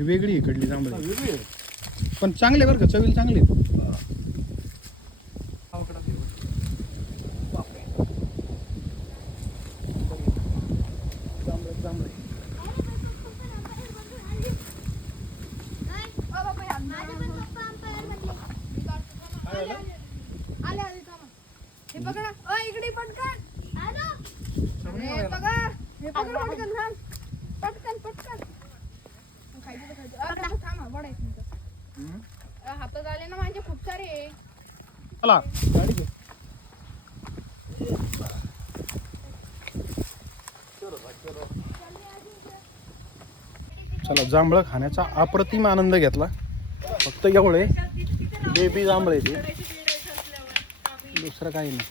ही वेगळी आहे इकडली जांभळं वेगळी आहे. पण चांगले बरं का चवीला चांगले हे बघा ना इकडे पटकन हे बघा हे पकड पटकन थांब पटकन पटकन खायचं तर खायचं थांब बडायचं हातात आले ना माझे खूप सारे चला गाडी घे चला जांभळं खाण्याचा अप्रतिम आनंद घेतला फक्त एवढे बेबी जांभळे ते दुसरं काही नाही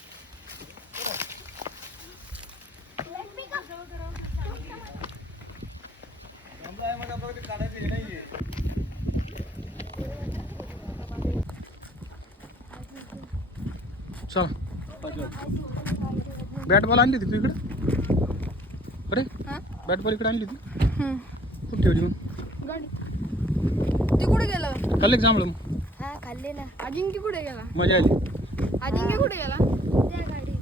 चला बॅट बॉल आणली होती तू इकडे अरे बॅट बॉल इकडे आणली होती कुठे ठेवली मग गाडी ते कुठे गेलं खाल्ले का जांभळं मग हा खाल्ले ना. अजिंक्य कुठे गेला मजा आली अजिंक्य कुठे गेला त्या गाडी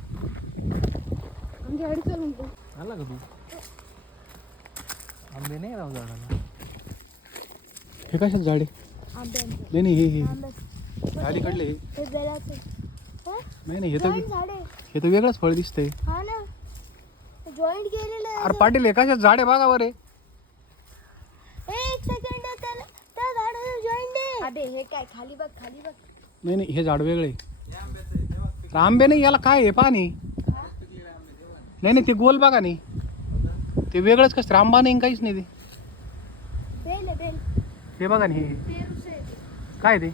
आमची गाडी चल म्हणतो आला का तू आंबे नाही राव झाडाला हे कशात झाडे आंब्यांचं नाही हे आंब्याचं अलीकडले हे हे बेलाचं नाही हे तर जॉईंट झाडे हे तर वेगळंच फळ दिसतंय हा ना जॉईंट केलेलं आहे. अरे पाटील हे कशात झाडे बघा बरे एक सेकंड त्याला त्या झाडाला जॉईंट आहे. अबे हे काय खाली बघ खाली बघ. नाही हे झाड वेगळे आंबे नाही याला काय आहे पाणी नाही ते गोल बघा नाही ते वेगळंच कसं आंबा नाही काहीच नाही ते बेल आहे, बेल हे बघा नाही हे पेरूस आहे. काय ते